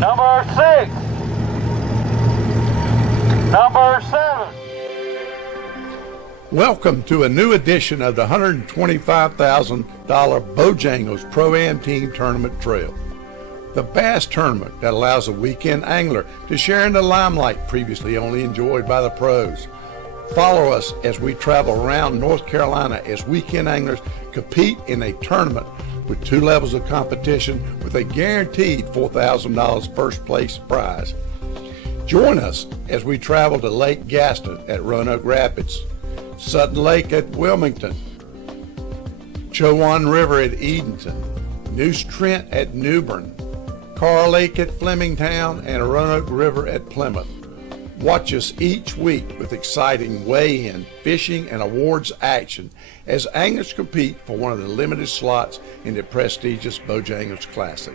Number 6. Number 7. Welcome to a new edition of the $125,000 Bojangles Pro-Am Team Tournament Trail. The bass tournament that allows a weekend angler to share in the limelight previously only enjoyed by the pros. Follow us as we travel around North Carolina as weekend anglers compete in a tournament with 2 levels of competition with a guaranteed $4,000 first place prize. Join us as we travel to Lake Gaston at Roanoke Rapids, Sutton Lake at Wilmington, Chowan River at Edenton, Neuse Trent at Newbern, Carl Lake at Flemingtown, and Roanoke River at Plymouth. Watch us each week with exciting weigh-in, fishing, and awards action as anglers compete for one of the limited slots in the prestigious Bojangles Classic.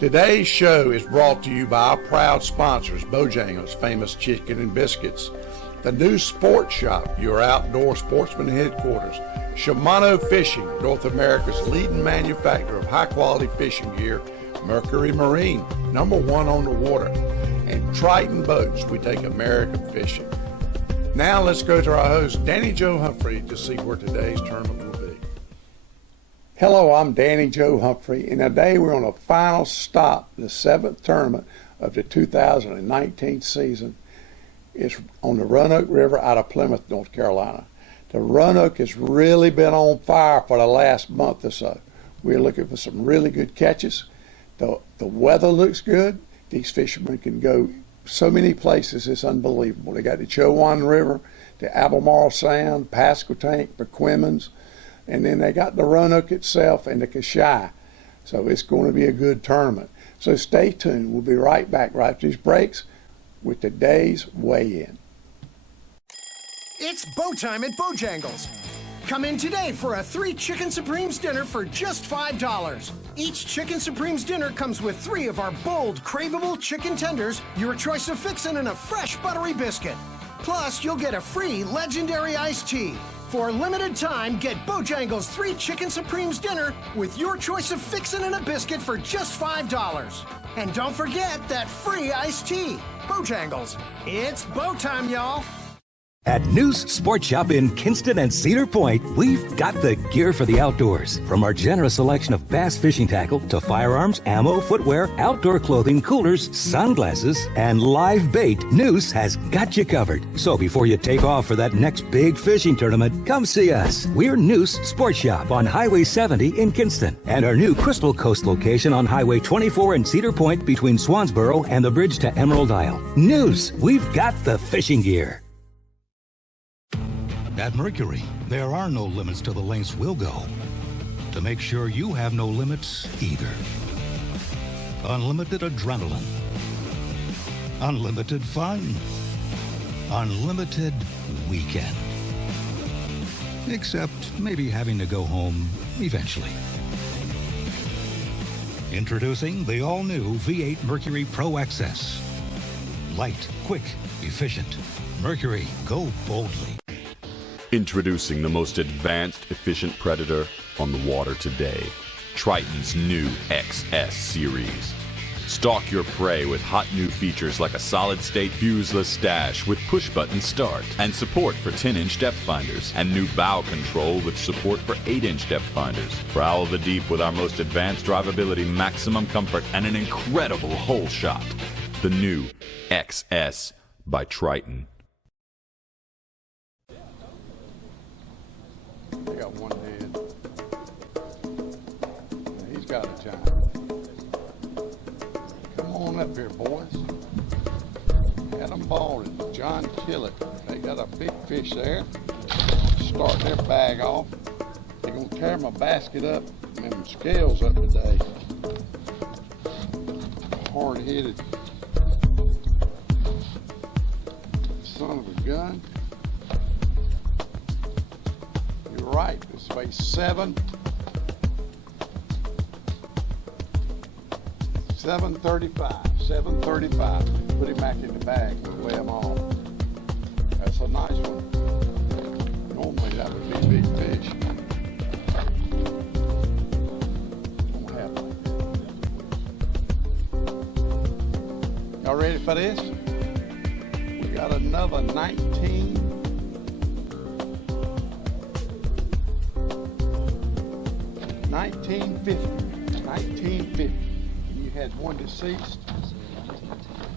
Today's show is brought to you by our proud sponsors, Bojangles, famous chicken and biscuits, the new Sports Shop, your outdoor sportsman headquarters, Shimano Fishing, North America's leading manufacturer of high-quality fishing gear, Mercury Marine, #1 on the water, and Triton Boats, we take American fishing. Now let's go to our host, Danny Joe Humphrey, to see where today's tournament will be. Hello, I'm Danny Joe Humphrey, and today we're on a final stop, the 7th tournament of the 2019 season. It's on the Roanoke River out of Plymouth, North Carolina. The Roanoke has really been on fire for the last month or so. We're looking for some really good catches. The weather looks good. These fishermen can go so many places, it's unbelievable. They got the Chowan River, the Albemarle Sound, Pasquotank, Paquemmons, and then they got the Roanoke itself and the Kashai. So it's going to be a good tournament. So stay tuned. We'll be right back right after these breaks with today's weigh-in. It's bow time at Bojangles. Come in today for a 3 Chicken Supremes dinner for just $5. Each Chicken Supremes dinner comes with 3 of our bold, craveable chicken tenders, your choice of fixin', and a fresh buttery biscuit. Plus, you'll get a free legendary iced tea. For a limited time, get Bojangles 3 Chicken Supremes dinner with your choice of fixin' and a biscuit for just $5. And don't forget that free iced tea. Bojangles. It's bow time, y'all. At Neuse Sports Shop in Kinston and Cedar Point, we've got the gear for the outdoors. From our generous selection of bass fishing tackle to firearms, ammo, footwear, outdoor clothing, coolers, sunglasses, and live bait, Neuse has got you covered. So before you take off for that next big fishing tournament, come see us. We're Neuse Sports Shop on Highway 70 in Kinston, and our new Crystal Coast location on Highway 24 in Cedar Point between Swansboro and the bridge to Emerald Isle. Neuse, we've got the fishing gear. At Mercury, there are no limits to the lengths we'll go to make sure you have no limits either. Unlimited adrenaline. Unlimited fun. Unlimited weekend. Except maybe having to go home eventually. Introducing the all-new V8 Mercury Pro XS. Light, quick, efficient. Mercury, go boldly. Introducing the most advanced, efficient predator on the water today. Triton's new XS series. Stalk your prey with hot new features like a solid-state fuseless stash with push-button start and support for 10-inch depth finders and new bow control with support for 8-inch depth finders. Prowl the deep with our most advanced drivability, maximum comfort, and an incredible hole shot. The new XS by Triton. They got one dead. He's got a giant. Come on up here, boys. Had them balled. John Killett. They got a big fish there. Start their bag off. They're going to tear my basket up and them scales up today. Hard-headed son of a gun. You're right, this weighs 735. Put him back in the bag and weigh him off. That's a nice one. Normally that would be big fish. Don't have like that. Y'all ready for this? We got another 1950. You had one deceased.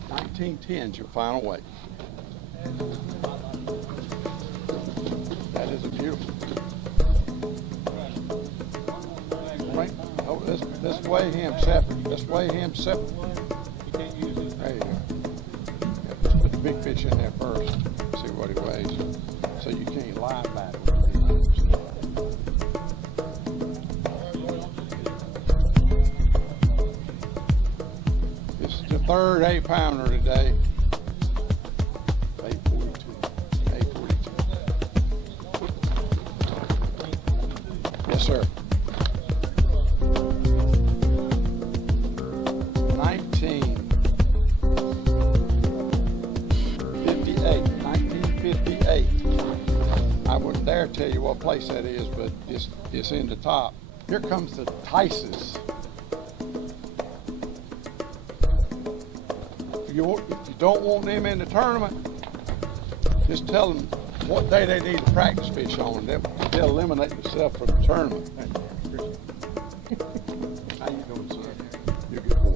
1910's your final weight. That is a beautiful. Right? Oh, let's weigh him separate. Let's weigh him separate. There you go. Yeah, let's put the big fish in there first. See what he weighs. So you can't lie about it. This is the third 8-pounder today. 842. 842. Yes, sir. 1958. I wouldn't dare tell you what place that is, but it's in the top. Here comes the Tices. If you don't want them in the tournament, just tell them what day they need to practice fish on. They'll eliminate themselves from the tournament. How you doing, sir? You're a good boy.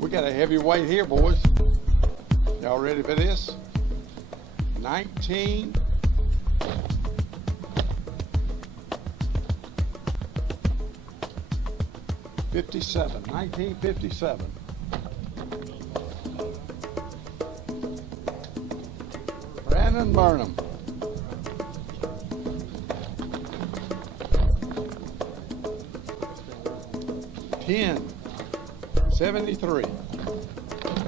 We got a heavy weight here, boys. Y'all ready for this? 1957. Brandon Burnham. $10.73.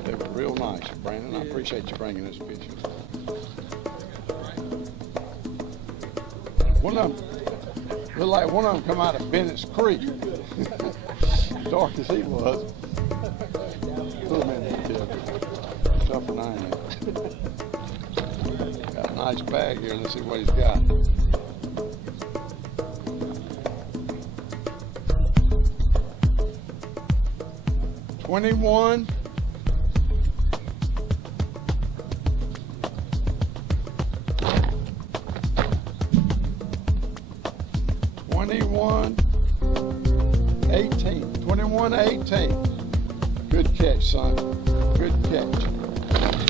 They were real nice, Brandon. I appreciate you bringing this picture. One of them looked like one of them come out of Bennett's Creek. Dark as he was. Put him in there, kid. Tougher than I am. Got a nice bag here. Let's see what he's got. $21. $21.18. Good catch, son. Good catch.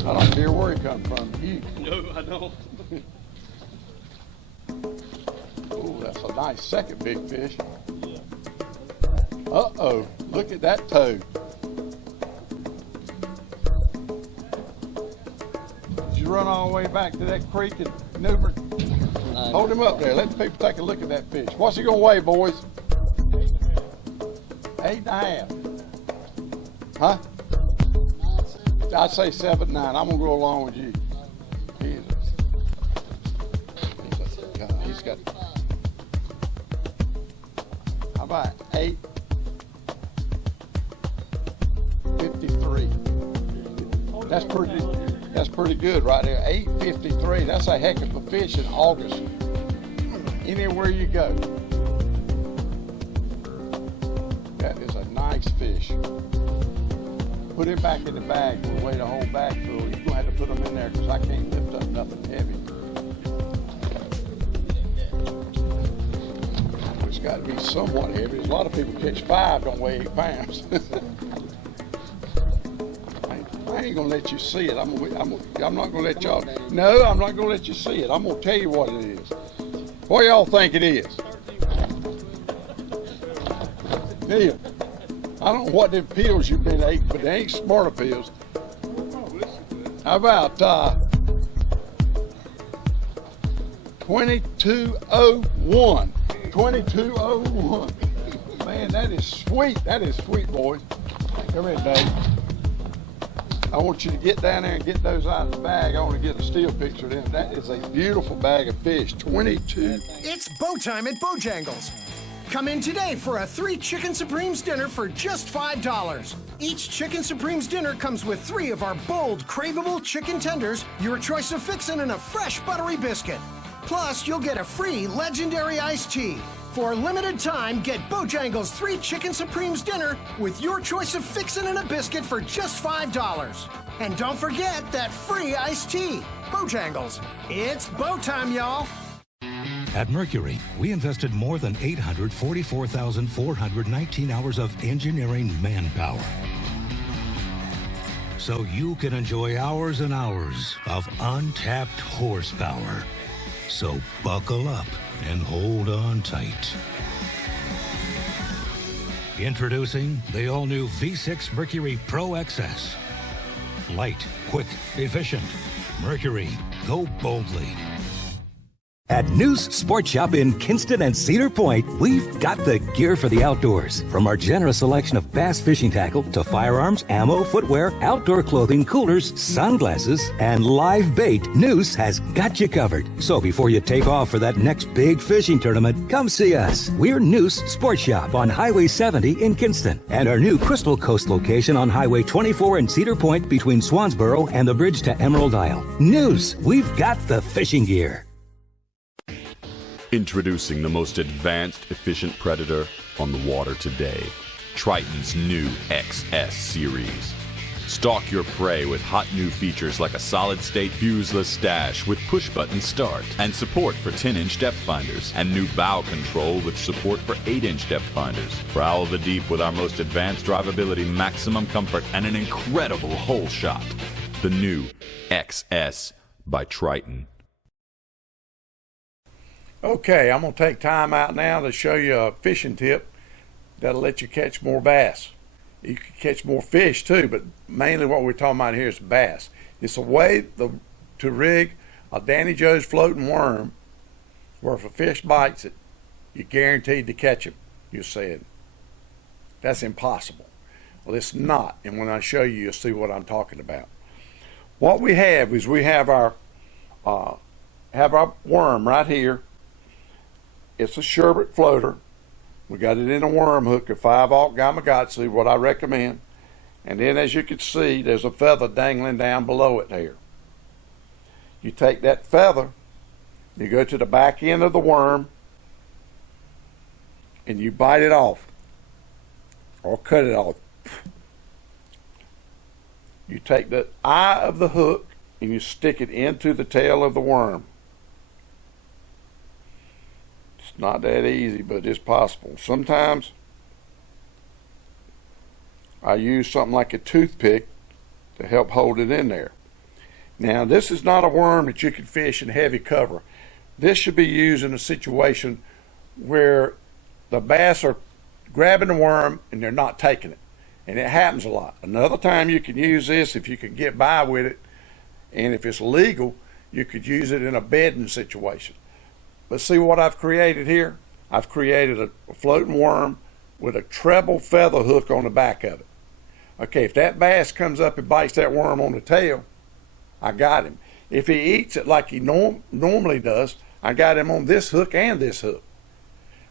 I don't care where he come from. You. No, I don't. Oh, that's a nice second big fish. Uh-oh. Look at that toad. Did you run all the way back to that creek in Newbern? Hold him up there. Let the people take a look at that fish. What's he going to weigh, boys? 8.5. Huh? I'd say 7, 9. I'm going to go along with you. He's got. How about 8.53? That's pretty good right there. 8.53. That's a heck of a fish in August. Anywhere you go. That is a nice fish. Put it back in the bag. We'll weigh the whole bag full. You're going to have to put them in there because I can't lift up nothing heavy. It's got to be somewhat heavy. A lot of people catch 5, don't weigh 8 pounds. I ain't going to let you see it. I'm not going to let y'all. No, I'm not going to let you see it. I'm going to tell you what it is. What y'all think it is? Neil, I don't know what them pills you've been eating, but they ain't smarter pills. How about 2201? 2201. Man, that is sweet. That is sweet, boys. Come here, Dave. I want you to get down there and get those out of the bag. I want to get a still picture of them. That is a beautiful bag of fish. 22. It's bow time at Bojangles. Come in today for a 3 Chicken Supremes dinner for just $5. Each Chicken Supremes dinner comes with 3 of our bold, craveable chicken tenders, your choice of fixin', and a fresh buttery biscuit. Plus, you'll get a free legendary iced tea. For a limited time, get Bojangles 3 Chicken Supremes dinner with your choice of fixin' and a biscuit for just $5. And don't forget that free iced tea. Bojangles, it's bow time, y'all. At Mercury, we invested more than 844,419 hours of engineering manpower, so you can enjoy hours and hours of untapped horsepower. So buckle up and hold on tight. Introducing the all-new V6 Mercury Pro XS. Light, quick, efficient. Mercury, go boldly. At News Sport Shop in Kinston and Cedar Point, we've got the gear for the outdoors. From our generous selection of bass fishing tackle to firearms, ammo, footwear, outdoor clothing, coolers, sunglasses, and live bait, News has got you covered. So before you take off for that next big fishing tournament, come see us. We're News Sport Shop on Highway 70 in Kinston, and our new Crystal Coast location on Highway 24 in Cedar Point between Swansboro and the bridge to Emerald Isle. News, we've got the fishing gear. Introducing the most advanced, efficient predator on the water today. Triton's new XS series. Stalk your prey with hot new features like a solid-state fuseless stash with push-button start and support for 10-inch depth finders, and new bow control with support for 8-inch depth finders. Prowl the deep with our most advanced drivability, maximum comfort, and an incredible hole shot. The new XS by Triton. Okay, I'm going to take time out now to show you a fishing tip that'll let you catch more bass. You can catch more fish too, but mainly what we're talking about here is bass. It's a way to rig a Danny Joe's floating worm where if a fish bites it, you're guaranteed to catch him, you said. That's impossible. Well, it's not, and when I show you, you'll see what I'm talking about. What we have is we have our worm right here. It's a sherbet floater. We got it in a worm hook, a 5/0 Gamakatsu, what I recommend. And then as you can see, there's a feather dangling down below it here. You take that feather, you go to the back end of the worm, and you bite it off, or cut it off. You take the eye of the hook, and you stick it into the tail of the worm. It's not that easy, but it's possible. Sometimes I use something like a toothpick to help hold it in there. Now, this is not a worm that you can fish in heavy cover. This should be used in a situation where the bass are grabbing the worm and they're not taking it. And it happens a lot. Another time you can use this if you can get by with it, and if it's legal, you could use it in a bedding situation. But see what I've created here? I've created a floating worm with a treble feather hook on the back of it. Okay, if that bass comes up and bites that worm on the tail, I got him. If he eats it like he normally does, I got him on this hook and this hook.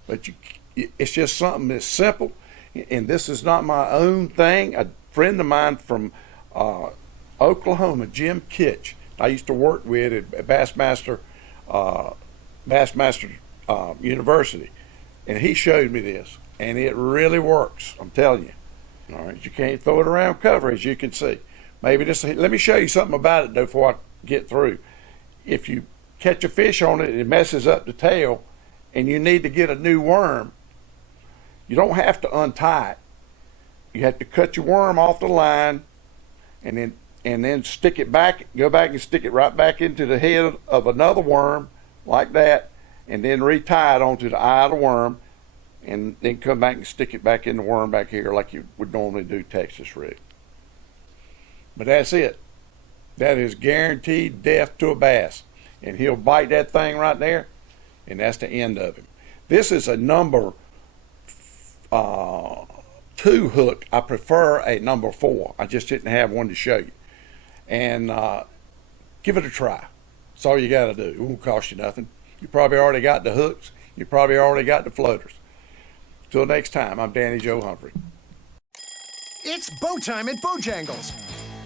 But it's just something that's simple, and this is not my own thing. A friend of mine from Oklahoma, Jim Kitch, I used to work with at Bassmaster University, and he showed me this, and it really works. I'm telling you. All right, you can't throw it around cover, as you can see. Maybe this. Let me show you something about it though before I get through. If you catch a fish on it, it messes up the tail, and you need to get a new worm. You don't have to untie it. You have to cut your worm off the line, and then stick it back. Go back and stick it right back into the head of another worm, like that, and then retie it onto the eye of the worm, and then come back and stick it back in the worm back here like you would normally do Texas rig. But that's it. That is guaranteed death to a bass, and he'll bite that thing right there, and that's the end of him. This is a number 2 hook. I prefer a number 4. I just didn't have one to show you. And give it a try. That's all you got to do. It won't cost you nothing. You probably already got the hooks. You probably already got the floaters. Till next time, I'm Danny Joe Humphrey. It's bow time at Bojangles.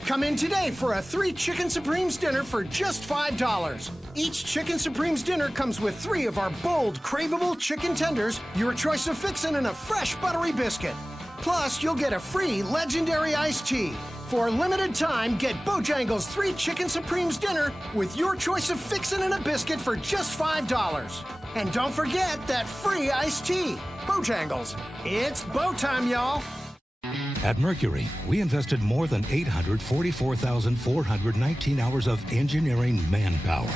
Come in today for a 3 Chicken Supremes dinner for just $5. Each Chicken Supremes dinner comes with 3 of our bold, craveable chicken tenders, your choice of fixin', and a fresh buttery biscuit. Plus, you'll get a free legendary iced tea. For a limited time, get Bojangles 3 Chicken Supremes dinner with your choice of fixin' and a biscuit for just $5. And don't forget that free iced tea. Bojangles. It's Bo time, y'all. At Mercury, we invested more than 844,419 hours of engineering manpower,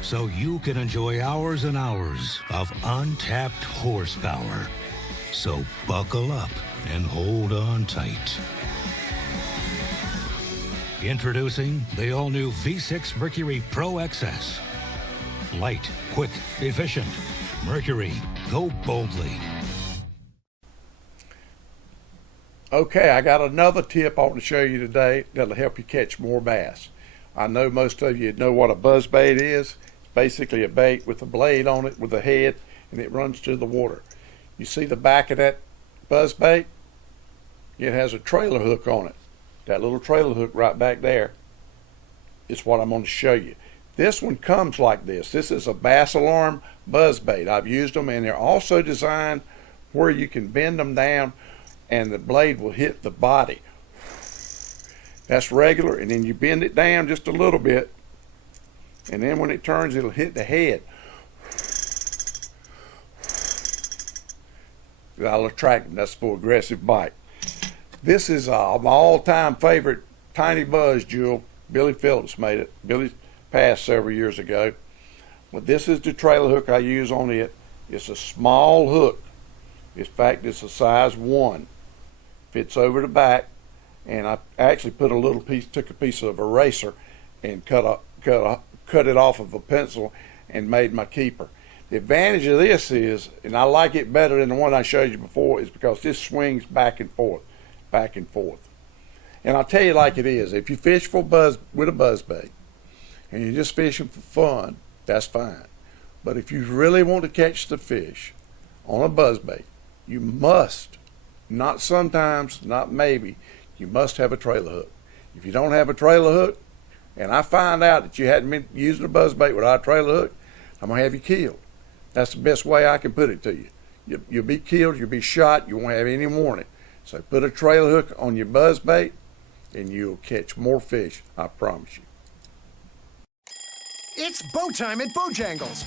so you can enjoy hours and hours of untapped horsepower. So buckle up and hold on tight. Introducing the all-new V6 Mercury Pro XS. Light, quick, efficient. Mercury, go boldly. Okay, I got another tip I want to show you today that'll help you catch more bass. I know most of you know what a buzz bait is. It's basically a bait with a blade on it with a head, and it runs to the water. You see the back of that buzz bait? It has a trailer hook on it. That little trailer hook right back there is what I'm going to show you. This one comes like this. This is a bass alarm buzz bait. I've used them, and they're also designed where you can bend them down and the blade will hit the body. That's regular, and then you bend it down just a little bit, and then when it turns, it'll hit the head. That'll attract them. That's for aggressive bite. This is my all-time favorite tiny buzz jewel. Billy Phillips made it. Billy passed several years ago. But this is the trailer hook I use on it. It's a small hook. In fact, it's a size 1. Fits over the back, and I actually took a piece of eraser and cut it off of a pencil and made my keeper. The advantage of this is, and I like it better than the one I showed you before, is because this swings back and forth. And I'll tell you like it is, if you fish with a buzz bait and you're just fishing for fun, that's fine. But if you really want to catch the fish on a buzz bait, you must, not sometimes, not maybe, you must have a trailer hook. If you don't have a trailer hook, and I find out that you hadn't been using a buzz bait without a trailer hook, I'm going to have you killed. That's the best way I can put it to you. You'll be killed, you'll be shot, you won't have any warning. So put a trailer hook on your buzz bait and you'll catch more fish, I promise you. It's Bo time at Bojangles.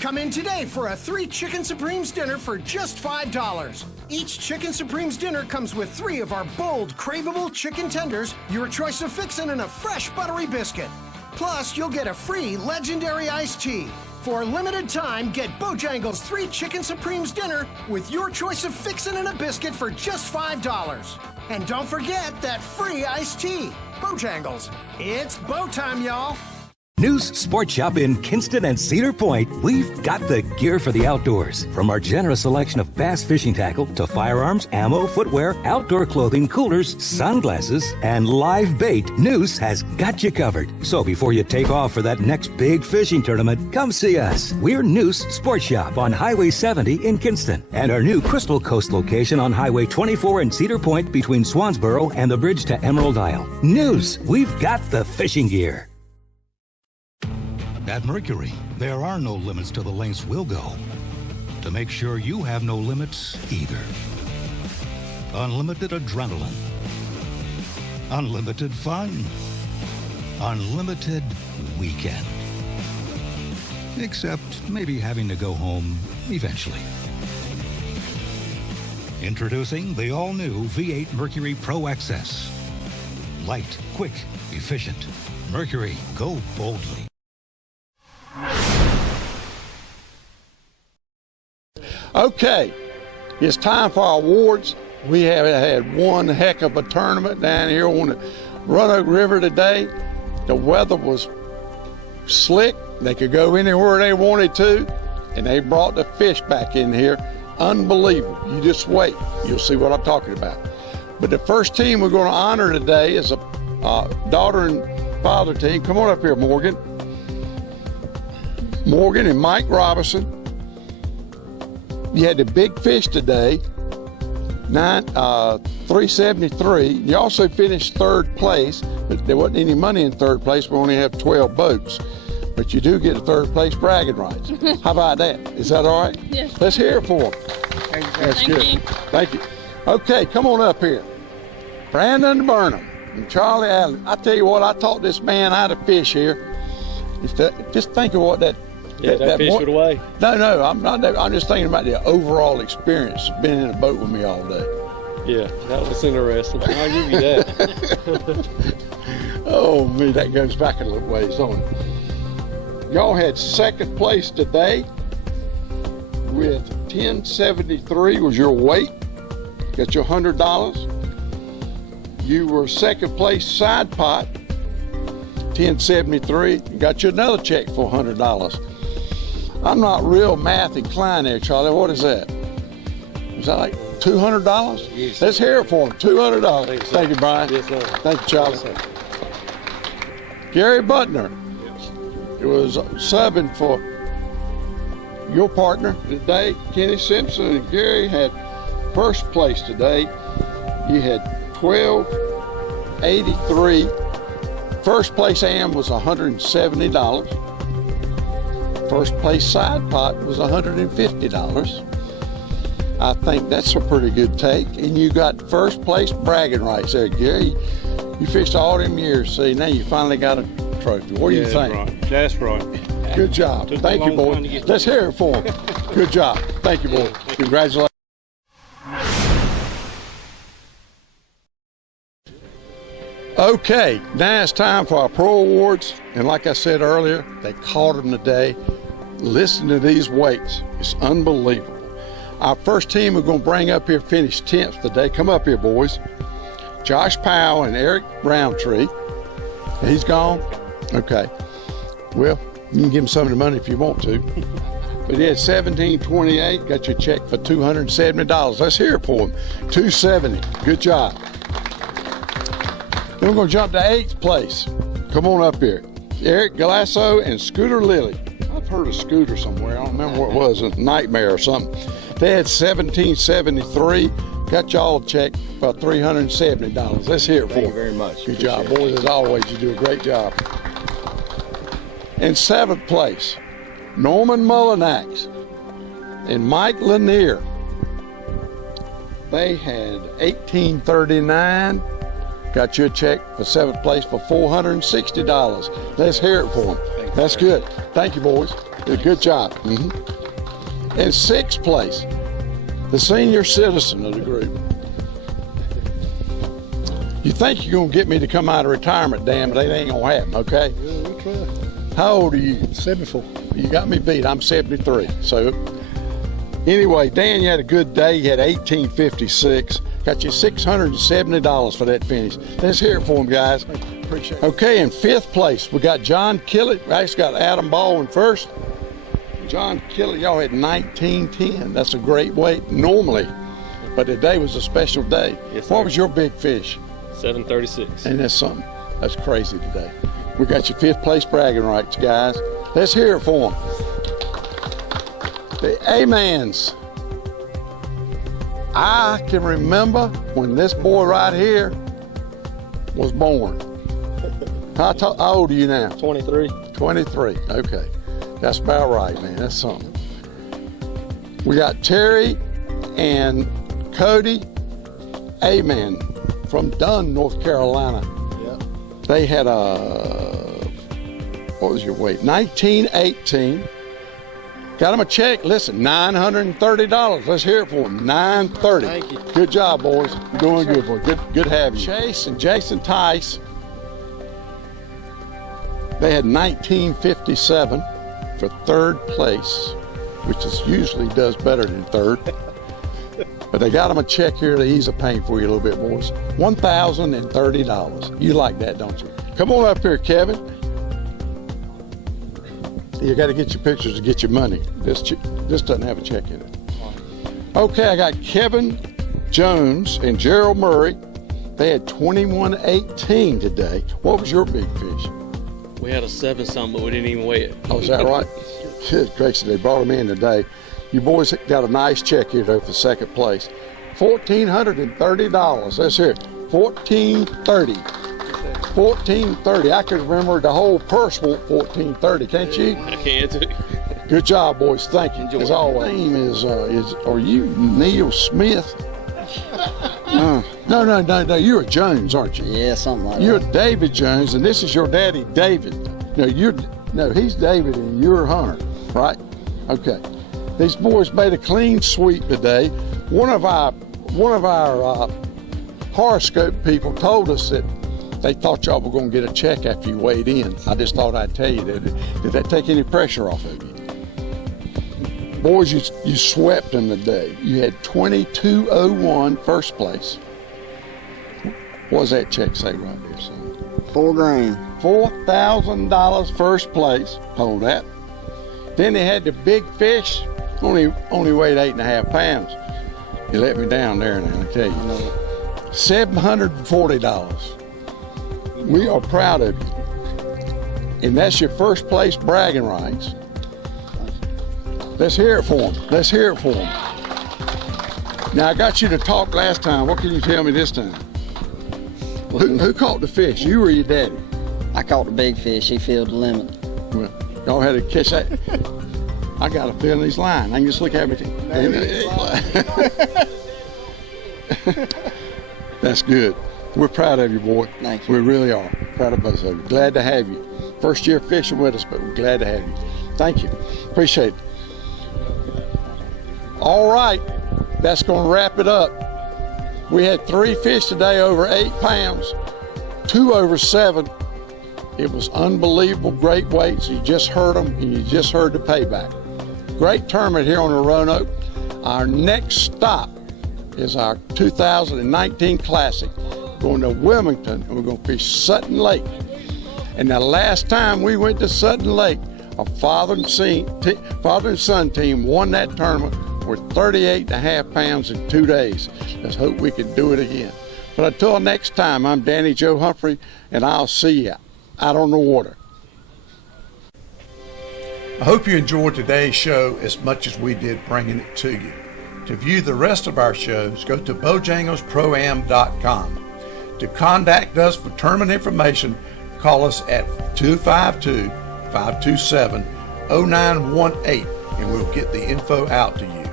Come in today for a 3 Chicken Supremes dinner for just $5. Each Chicken Supremes dinner comes with 3 of our bold, craveable chicken tenders, your choice of fixin', and a fresh buttery biscuit. Plus, you'll get a free legendary iced tea. For a limited time, get Bojangles 3 Chicken Supremes dinner with your choice of fixin' and a biscuit for just $5. And don't forget that free iced tea. Bojangles. It's Bo time, y'all. News Sport Shop in Kinston and Cedar Point, we've got the gear for the outdoors. From our generous selection of bass fishing tackle to firearms, ammo, footwear, outdoor clothing, coolers, sunglasses, and live bait, News has got you covered. So before you take off for that next big fishing tournament, come see us. We're News Sport Shop on Highway 70 in Kinston, and our new Crystal Coast location on Highway 24 in Cedar Point between Swansboro and the bridge to Emerald Isle. News, we've got the fishing gear. At Mercury, there are no limits to the lengths we'll go to make sure you have no limits either. Unlimited adrenaline. Unlimited fun. Unlimited weekend. Except maybe having to go home eventually. Introducing the all-new V8 Mercury Pro XS. Light, quick, efficient. Mercury, go boldly. Okay, it's time for our awards. We have had one heck of a tournament down here on the Roanoke River today. The weather was slick. They could go anywhere they wanted to, and they brought the fish back in here. Unbelievable. You just wait. You'll see what I'm talking about. But the first team we're going to honor today is a daughter and father team. Come on up here, Morgan. Morgan and Mike Robinson. You had the big fish today, 373. You also finished third place, but there wasn't any money in third place. We only have 12 boats. But you do get a third place bragging rights. How about that? Is that all right? Yes. Let's hear it for them. That's good. Thank you. Okay, come on up here. Brandon Burnham and Charlie Allen. I tell you what, I taught this man how to fish here. Just think of what that fish would weigh. No, I'm not. I'm just thinking about the overall experience of being in a boat with me all day. Yeah, that was interesting. I'll give you that. Oh, me, that goes back a little ways on. Y'all had second place today with 1073 was your weight. Got your $100. You were second place side pot, 1073. Got you another check for $100. I'm not real math inclined there, Charlie. What is that? Is that like $200? Yes. Let's hear it for him. $200. Thank you, Brian. Yes, sir. Thank you, Charlie. Yes, Gary Butner. It was subbing for your partner today, Kenny Simpson, and Gary had first place today. You had 1283. First place AM was $170. First place side pot was $150. I think that's a pretty good take. And you got first place bragging rights there, Gary. You fished all them years. See, now you finally got a trophy. What do you think? Right. That's right. Good job. Thank you, boys. Let's hear it for him. Good job. Thank you, boys. Congratulations. Okay, now it's time for our Pro Awards. And like I said earlier, they caught them today. Listen to these weights. It's unbelievable. Our first team we're going to bring up here finished 10th today. Come up here, boys. Josh Powell and Eric Roundtree. He's gone? Okay. Well, you can give him some of the money if you want to. But he had 1728, got your check for $270. Let's hear it for him. 270. Good job. Then we're going to jump to 8th place. Come on up here. Eric Galasso and Scooter Lilly. I've heard of Scooter somewhere. I don't remember what it was, a Nightmare or something. They had 1773. Got y'all a check for $370. Let's hear it for you. Thank you very much. Good job, boys. As always, you do a great job. In 7th place, Norman Mullinax and Mike Lanier. They had 1839. Got you a check for 7th place for $460. Let's hear it for them. That's good. Thank you, boys. Good job. In 6th place, the senior citizen of the group. You think you're going to get me to come out of retirement, Dan, but that ain't going to happen, okay? Yeah, we'll try. How old are you? 74. You got me beat. I'm 73. So, anyway, Dan, you had a good day. You had 1856. Got you $670 for that finish. Let's hear it for him, guys. Appreciate it. Okay, in 5th place, we got John Killett. We actually got Adam Baldwin first. John Killett, y'all had 1910. That's a great weight normally, but today was a special day. Yes, sir. What was your big fish? 736. And that's something. That's crazy today. We got your 5th place bragging rights, guys. Let's hear it for them. The A-Mans. I can remember when this boy right here was born. How old are you now? 23. 23, okay. That's about right, man. That's something. We got Terry and Cody A-Man from Dunn, North Carolina. Yeah. They had what was your weight? 1918. Got them a check. Listen, $930. Let's hear it for them. $930. Thank you. Good job, boys. You're doing good, boy. Good to have you. Chase and Jason Tice. They had 1957 for 3rd place, which is usually does better than 3rd. But they got them a check here to ease the pain for you a little bit, boys. $1,030. You like that, don't you? Come on up here, Kevin. You got to get your pictures to get your money. This doesn't have a check in it. Okay, I got Kevin Jones and Gerald Murray. They had 2118 today. What was your big fish? We had a 7-something, but we didn't even weigh it. Oh, is that right? Good gracious, they brought them in today. You boys got a nice check here though for 2nd place. $1,430. Let's hear it. $1,430. I can remember the whole purse was $1,430. Can't you? I can't. Good job, boys. Thank you. Enjoy. As always. Name is are you Neil Smith? No. You're a Jones, aren't you? Yeah, something like You're that. David Jones, and this is your daddy, David. No, he's David, and you're Hunter, right? Okay. These boys made a clean sweep today. One of our horoscope people told us that they thought y'all were going to get a check after you weighed in. I just thought I'd tell you that. Did that take any pressure off of you? Boys, you swept them today. You had 2201 first place. What does that check say right there, son? $4 grand. $4,000 first place. Hold that. Then they had the big fish. Only weighed 8.5 pounds. You let me down there now, I tell you. $740. We are proud of you. And that's your first place bragging rights. Let's hear it for them. Let's hear it for them. Now, I got you to talk last time. What can you tell me this time? Who caught the fish? You or your daddy? I caught the big fish. He filled the limit. Well, y'all had to catch that. I got a feeling he's lying. I can just look at me. That's good. We're proud of you, boy. Thank you. We really are. Proud of both of you. Glad to have you. First year fishing with us, but we're glad to have you. Thank you. Appreciate it. All right. That's going to wrap it up. We had 3 fish today over 8 pounds, 2 over 7. It was unbelievable, great weights. You just heard them, and you just heard the payback. Great tournament here on the Roanoke. Our next stop is our 2019 Classic. Going to Wilmington, and we're going to fish Sutton Lake. And the last time we went to Sutton Lake, a father and son team won that tournament with 38.5 pounds in 2 days. Let's hope we can do it again. But until next time, I'm Danny Joe Humphrey, and I'll see you out on the water. I hope you enjoyed today's show as much as we did bringing it to you. To view the rest of our shows, go to bojanglesproam.com. To contact us for tournament information, call us at 252-527-0918, and we'll get the info out to you.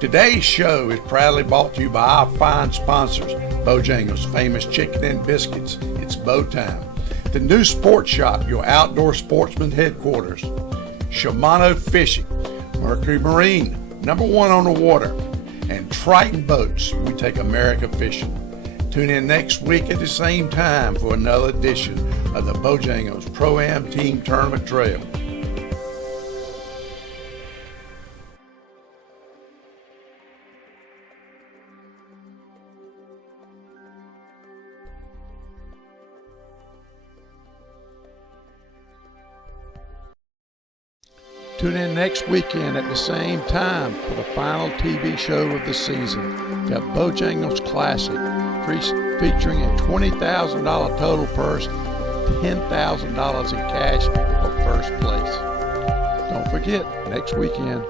Today's show is proudly brought to you by our fine sponsors, Bojangles, famous chicken and biscuits. It's bow time. The new sports shop, your outdoor sportsman headquarters. Shimano Fishing, Mercury Marine, #1 on the water, and Triton Boats. We take America fishing. Tune in next week at the same time for another edition of the Bojangles Pro-Am Team Tournament Trail. Tune in next weekend at the same time for the final TV show of the season, the Bojangles Classic, featuring a $20,000 total purse, $10,000 in cash for first place. Don't forget, next weekend,